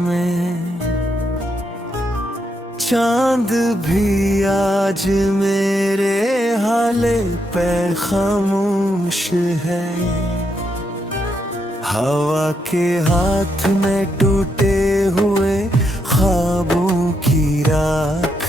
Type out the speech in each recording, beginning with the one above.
में। चांद भी आज मेरे हाले पे खामोश है। हवा के हाथ में टूटे हुए ख्वाबों की राख,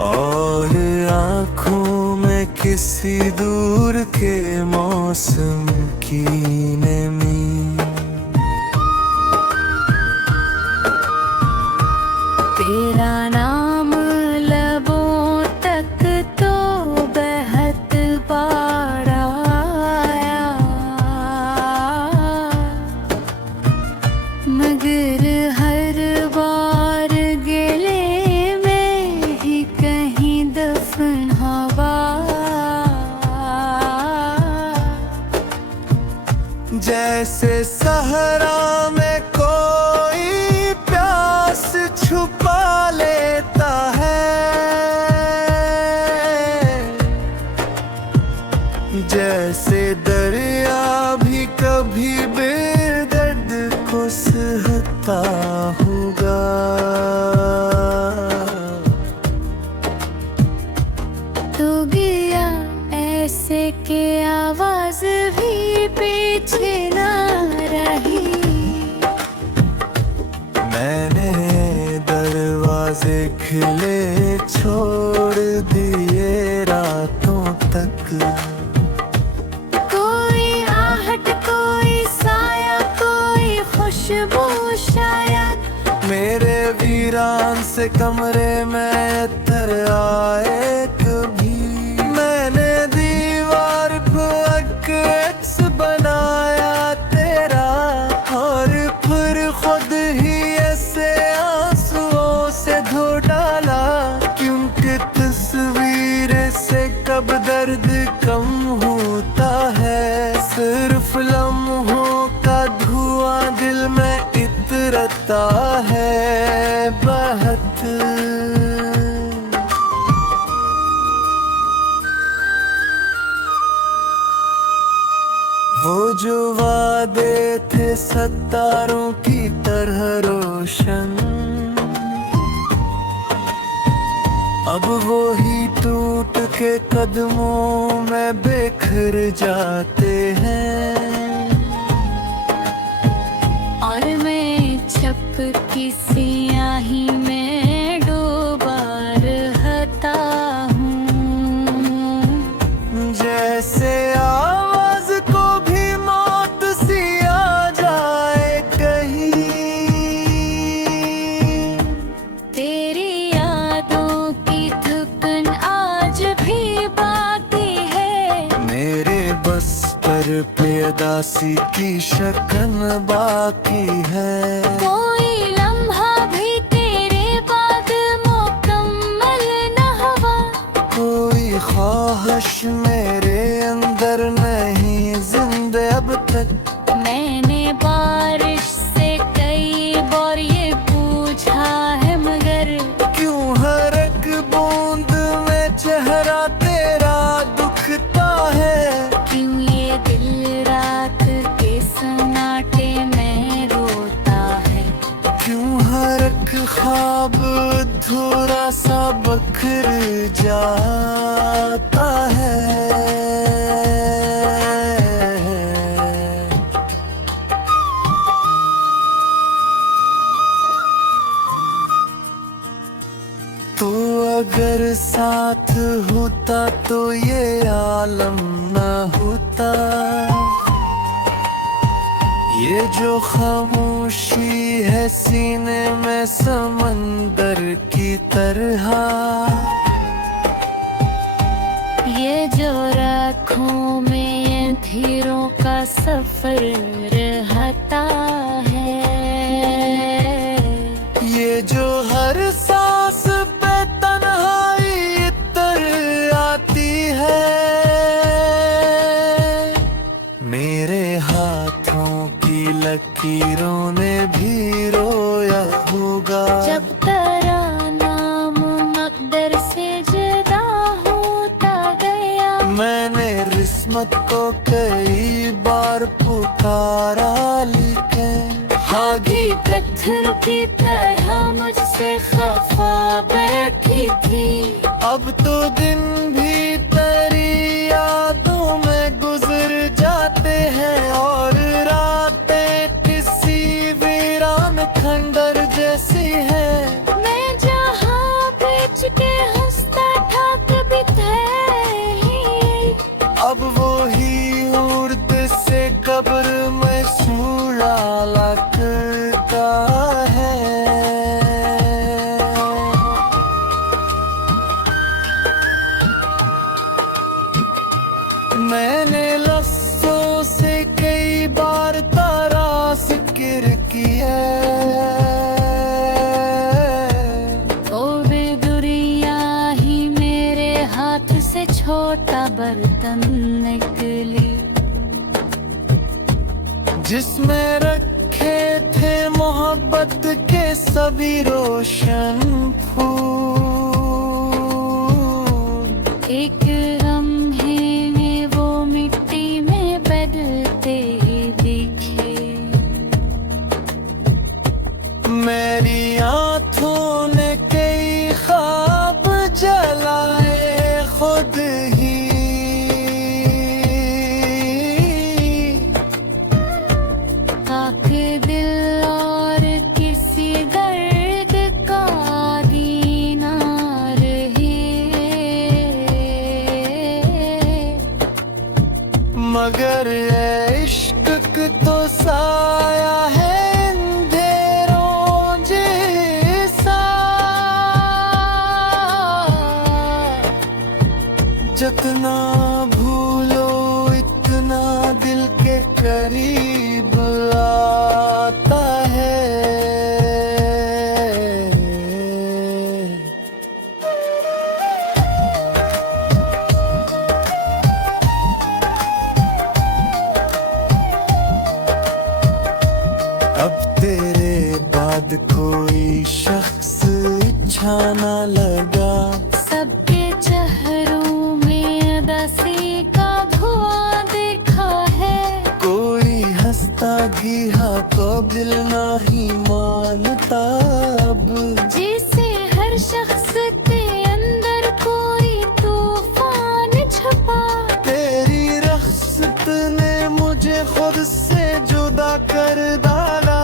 और आँखों में किसी दूर के मौसम की नमी। तेरा नाम लबों तक तो बहत बार आया, मगर हर बार गिले में ही कहीं दफन हवा। जैसे सहरा में कोई प्यास छुपा लेता है, जैसे दरिया भी कभी बेदर्द को सहता होगा। तू गया ऐसे के आवाज भी पीछे ना रही। मैंने दरवाजे खुले छोड़ दिए रातों तक। कोई आहट, कोई साया, कोई खुशबू शायद मेरे वीरान से कमरे में तर आए कभी। मैंने दीवार को अक्स बनाया तेरा, और फिर खुद ही ऐसे आंसुओं से धो डाला। क्योंकि तस्वीर से कब दर्द कम होता है, सिर्फ लम्हों का धुआं दिल में इतरता है बहुत। वो जो वादे थे सितारों की तरह रोशन, अब वो ही टूट के कदमों में बिखर जाते हैं। और मैं छप की स्याही में डूबा रहता हूँ। जैसे आवाज को भी मौत सी आ जाए कहीं, तेरी यादों की थकन आज भी बाकी है। मेरे बस पर प्रियदासी की शकन बाकी है। कोई लम्हा भी तेरे बाद मुकम्मल न हुआ। कोई ख्वाहिश मेरे अंदर नहीं जिंदा अब तक। मैंने बारिश से कई बार ये पूछा है, मगर क्यों हर एक बूंद में चेहरा तेरा दुखता है। क्यों ये दिल रात के सन्नाटे में रोता है। क्यों हर एक ख्वाब अधूरा सा बखर जाता है। तो अगर साथ होता तो ये आलम न होता। ये जो खामोशी है सीने में समंदर की तरह, ये जो राखों में ये धीरों का सफर रहता है। ये जो हर सांस पे तन्हाई इतर आती है। मेरे हाथों की लकीरों ने भी रोया होगा। जब तेरा नाम मकदर से जुदा होता गया, मैंने किस्मत को कई बार पुकारा लेकिन पत्थर की तरह मुझसे खफा बैठी थी। अब तो दिन भी तेरी यादों में गुजर जाते हैं और रातें किसी वीरान खंडर जैसी हैं। मैं जहाँ बेच के हंसता था कभी थे, अब वो ही उर्द से कब्र में सूड़ा लगता है। मैंने लफ्ज़ों से कई बार तारा जिक्र किया, तो बेदुरिया ही मेरे हाथ से छोटा बर्तन निकली, जिसमें रखे थे मोहब्बत के सभी रोशन फूल। एक लम्हे में वो मिट्टी में बदलते दिखे। मेरी आँखों ने कई ख्वाब जलाए खुद ही, ताकि दिल और किसी दर्द का दीना रहे। मगर ये इश्क तो साया है अंधेरों जैसा, जितना भूलो इतना दिल के करीब आता है। अब तेरे बाद कोई शख्स अच्छा न लगा, सबके चेहरों में उदासी का धुआं देखा है। कोई हंसता घिया तो दिल नहीं मानता अब, जैसे हर शख्स के अंदर कोई तूफान छुपा। तेरी रख्सत ने मुझे खुद से जुदा कर डाला।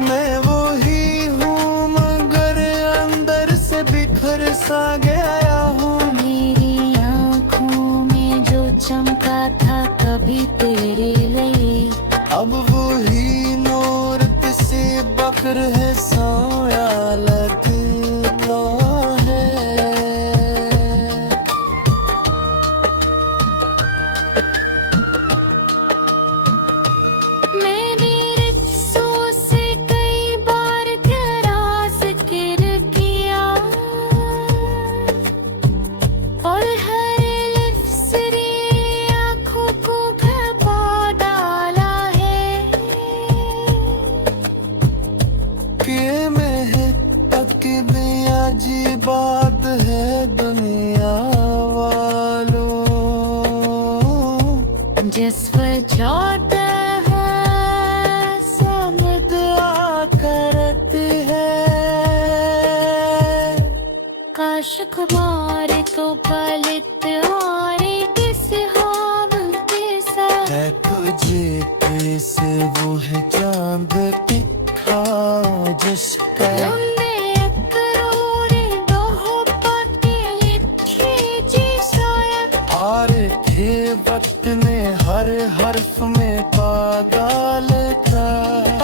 मैं वो ही हूँ मगर अंदर से बिखर सा गया हूँ। मेरी आँखों में जो चमका था कभी तेरे लिए, अब वो ही नूर से बकर है सोया लगता है। मैंने रिश्तों से कई बार तेरा जिक्र किया, और हर लफ्ज़ रे आँखों को खपा डाला है। कि महक भी अजीब बात है दुनिया वालों, जिस वजह समझ आ करती है। काश कुमार तो पलित मारे किस हाव के साथ। है तुझे पेश वो है चांद टिका जिसका, लंबे अकरोरे दो पत्ते लिखे जी सोया। और थे वक्त में हर हर्फ में पागल था।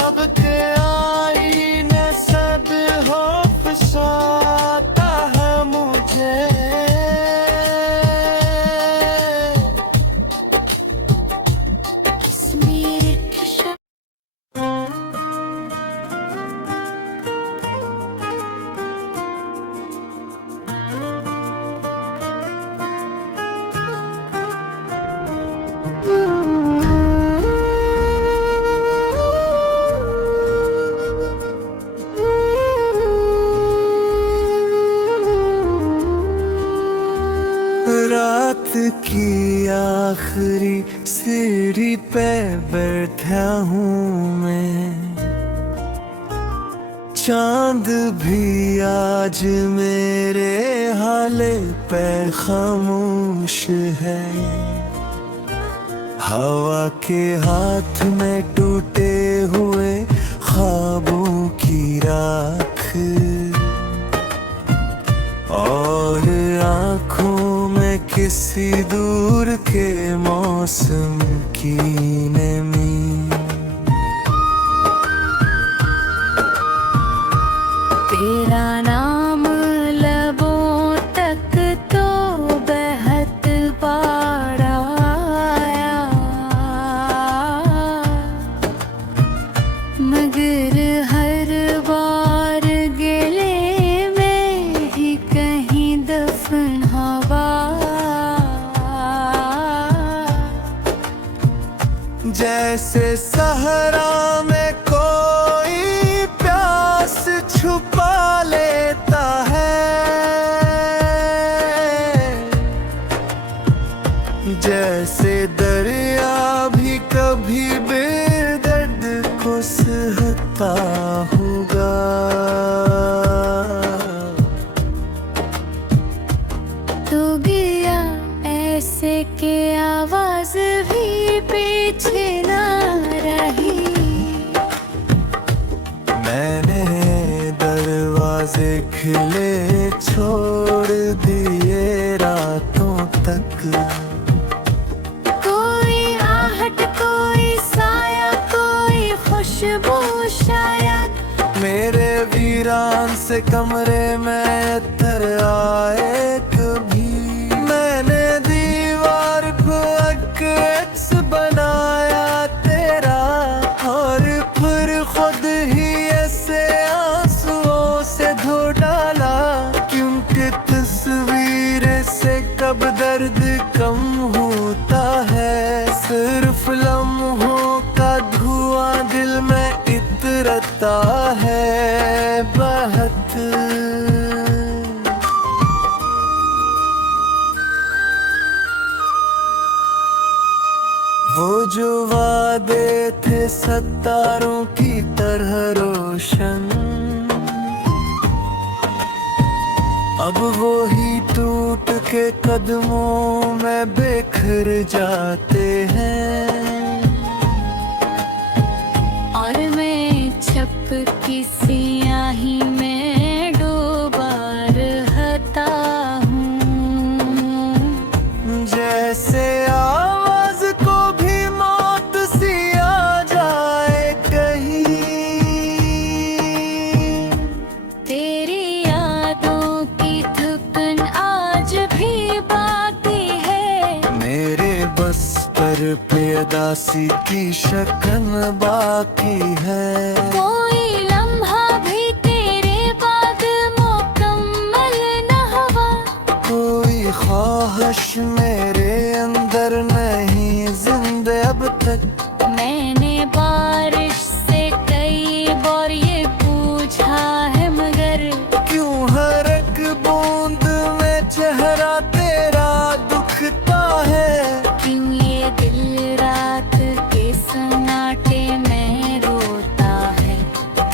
अब के आईने सब हो फसाता है मुझे। चांद भी आज मेरे हाले पे खामोश है। हवा के हाथ में टूटे हुए ख्वाबों की राख, और आँखों में किसी दूर के मौसम की नमी। तेरा नाम लबों तक तो बहत बार आया, मगर हर बार गिले में ही कहीं दफन हवा। जैसे सहरा में कोई प्यास छुपा लेता है, जैसे दरिया भी कभी बेदर्द को सहता होगा। तू गया ऐसे के आवाज भी पीछे ना रही। मैंने दरवाजे खुले छोड़ दिए रातों तक। कोई आहट, कोई साया, कोई खुशबू शायद मेरे वीरान से कमरे में तर आए कभी। मैंने दीवार को अक्स बनाया तेरा, और फिर खुद ही ऐसे आंसुओं से धो डाला। क्योंकि तस्वीर से कब दर्द कम होता है, सिर्फ लम्हों का धुआं दिल में इतरता है बहुत। वो जो वादे थे सितारों की तरह रोशन, अब वो ही टूट के कदमों में बिखर जाते हैं। और मैं छप की स्याही में डूबा रहता हूँ। जैसे आवाज को भी मौत सी आ जाए कहीं, तेरी यादों की थकन आज भी बाकी है। मेरे बस्तर पे उदासी की शकन बाकी है। कोई लम्हा भी तेरे बाद मुकम्मल न हुआ। कोई ख्वाहिश मेरे अंदर नहीं जिंदा अब तक। मैंने बारिश से कई बार ये पूछा है, मगर क्यों हर एक बूंद में चेहरा तेरा दुखता है। क्यों ये दिल रात के सन्नाटे में रोता है।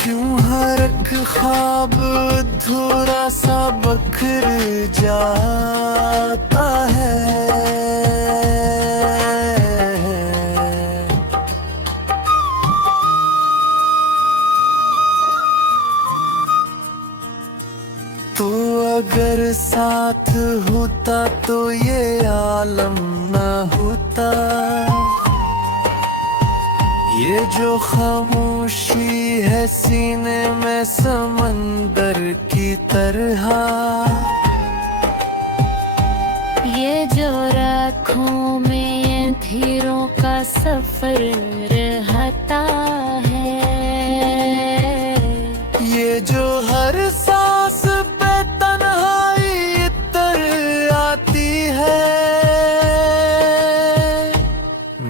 क्यों हर एक ख्वाब अधूरा सा बखर जाता है। तो अगर साथ होता तो ये आलम न होता। ये जो खामोशी है सीने में समंदर की तरह, ये जो राखों में अंधेरों का सफर रहता है। ये जो हर सांस पे तन्हाई इतर आती है।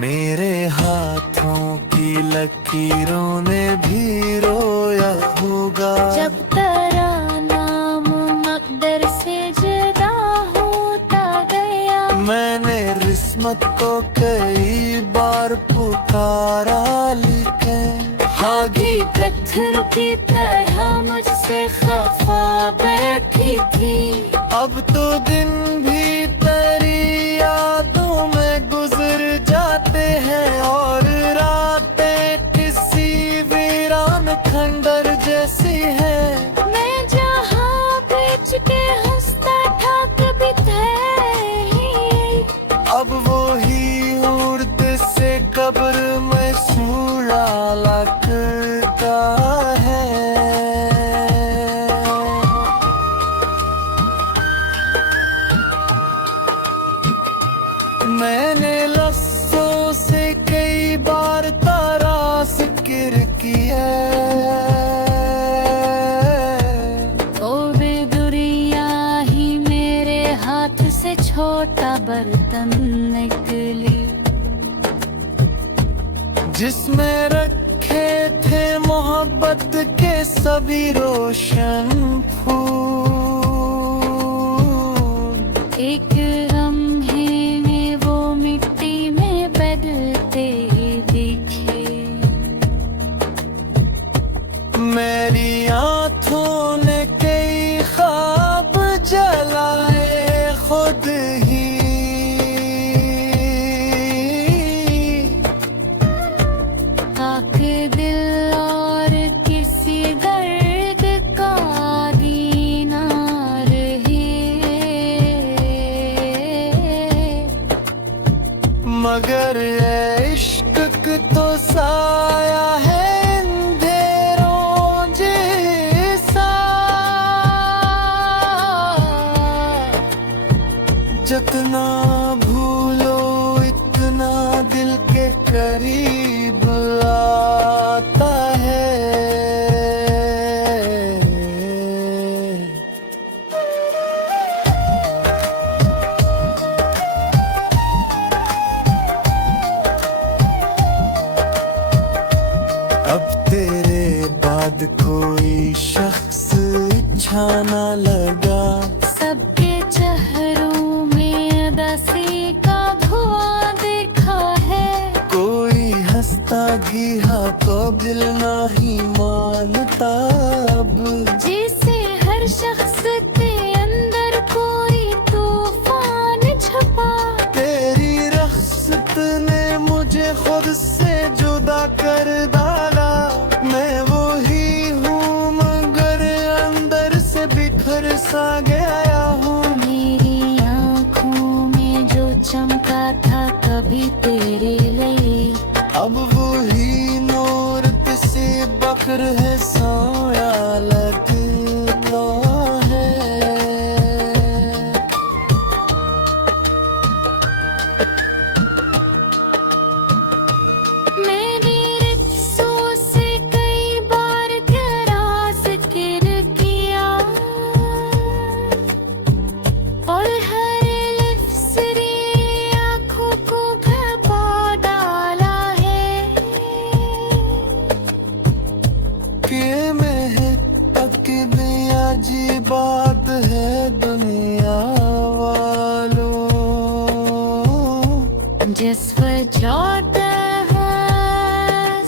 मेरे हाथों की लकीरों ने भी रोया होगा। जब तेरा नाम मकदर से जुदा होता गया, मैंने रिस्मत को कई बार पुकारा, लेकिन हाँ आगे पत्थर की तरह मुझसे खफा बैठी थी। अब तो दिन भी तेरी यादों में गुजर जाते हैं और रातें किसी वीरान खंडर जैसी है। मैं जहाँ बेच के हंसता था कभी थे, अब वो ही उड़ते से कब्र में सूड़ा लगता है। मैंने लफ्ज़ों से कई बार तारा जिक्र किया, तो बेदुरिया ही मेरे हाथ से छोटा बर्तन निकली, जिसमें रखे थे मोहब्बत के सभी रोशन फूल। एक लम्हे में वो मिट्टी में बदलते दिखे। मेरी आँखों ने कई ख्वाब जलाए खुद ही, ताकि दिल और किसी दर्द का दीना रहे। मगर ये इश्क तो साया है अंधेरों जैसा, जितना भूलो इतना दिल के करीब आता है। अब तेरे बाद कोई शख्स अच्छा न लगा, सबके चेहरों में उदासी का धुआं देखा है। कोई हंसता घिया तो दिल नहीं मानता अब, जैसे हर शख्स के अंदर कोई तूफान छुपा। तेरी रख्सत ने मुझे खुद से जुदा कर डाला। मैं वो ही हूँ मगर अंदर से बिखर सा गया हूँ। मेरी आँखों में जो चमका था कभी तेरे लिए, अब वो ही नूर से बकर है सोया लगता है। मैंने रिश्तों से कई बार तेरा जिक्र किया, और हर लफ्ज़ रे आँखों को घबरा डाला है। कि महक दिया जी बात है दुनिया वालों, जिस वजह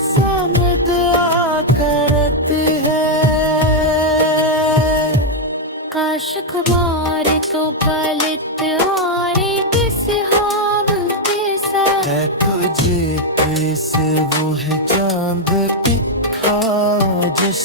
समझ आ करती है। काश मारे तो पलित मारे किस हाव के साथ। है तुझे कैसे वो है चांद टिका जिस